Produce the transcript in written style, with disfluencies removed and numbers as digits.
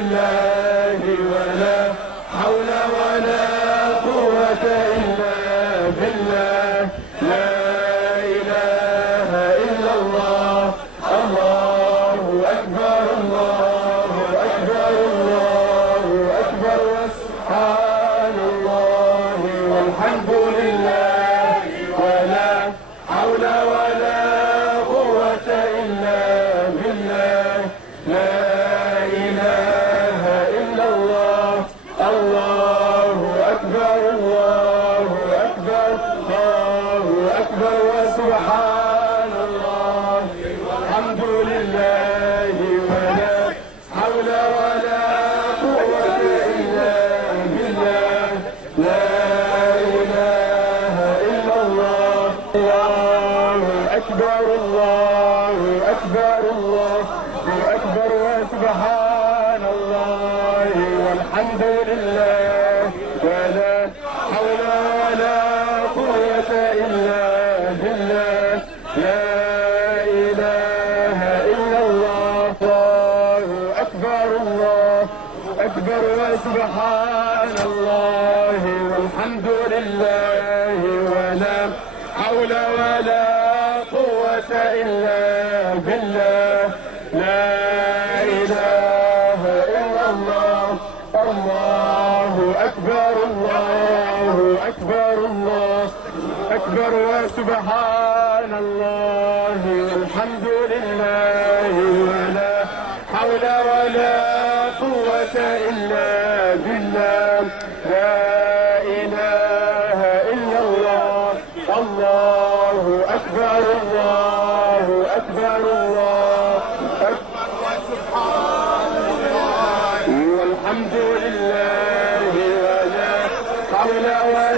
لله ولا حول ولا قوة إلا بالله لا إله إلا الله الله أكبر الله أكبر الله أكبر وسبحان الله والحمد لله ولا حول ولا قوة إلا بالله لا إله إلا الله الله أكبر الله أكبر الله أكبر وسبحان الله والحمد لله ولا حول ولا قوة إلا بالله لا إله إلا الله الله أكبر الله أكبر الله أكبر وسبحان الله والحمد لله ولا حول ولا قوة إلا بالله لا إله إلا الله الله أكبر الله أكبر وسبحان الله والحمد لله ولا حول ولا قوة إلا بالله لا إله إلا الله الله أكبر الله أكبر الله أكبر وسبحان الله والحمد لله ولا حول ولا قوة إلا بالله لا إله إلا الله الله أكبر الله أكبر الله أكبر وسبحان الله والحمد لله ولا حول ولا